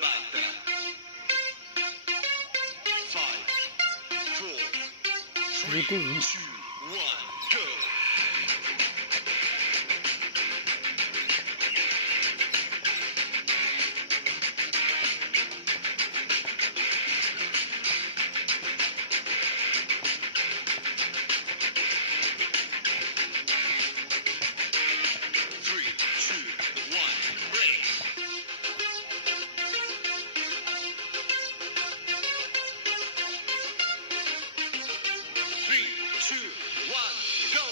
batte. 5, 4, 3, 2, 1, go. 3, 2, 1, go!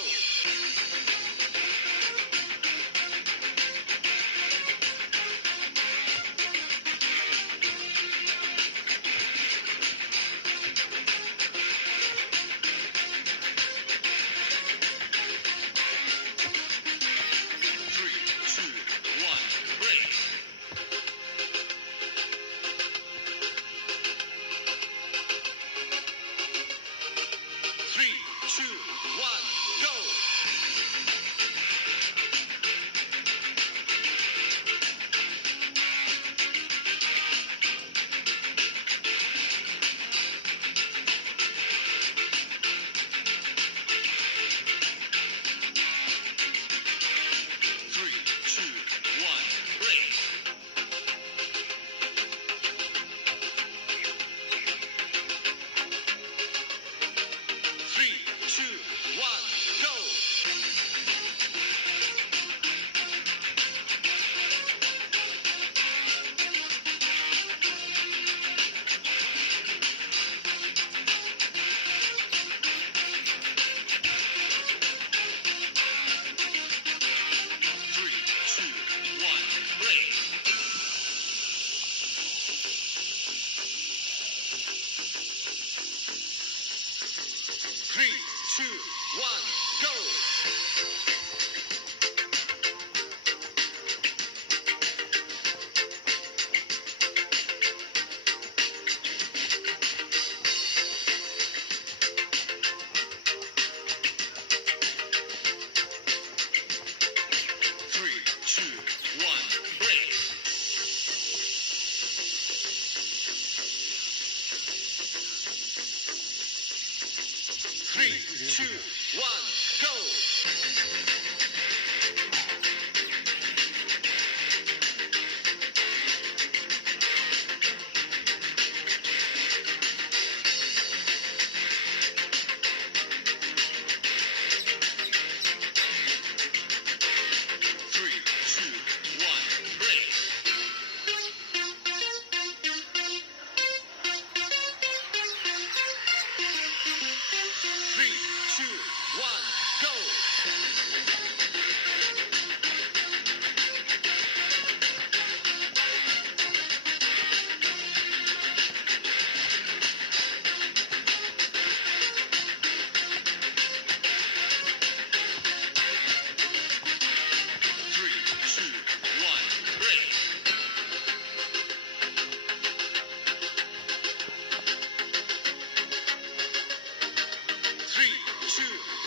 3, 2, 1, break! 3, 2, 1, go! 3, 2, 1, break! 3, 2, 1, go! 3, 2, 1, break! 3, 2, 1, go! 3, 2, 1, break! 3, 2, 1, go! 3, 2, 1, break! 3, 2,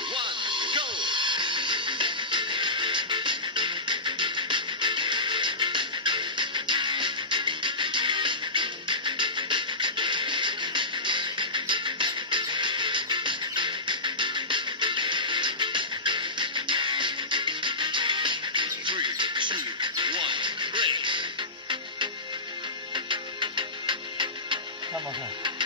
1, go! 3, 2, 1, break! 看不看？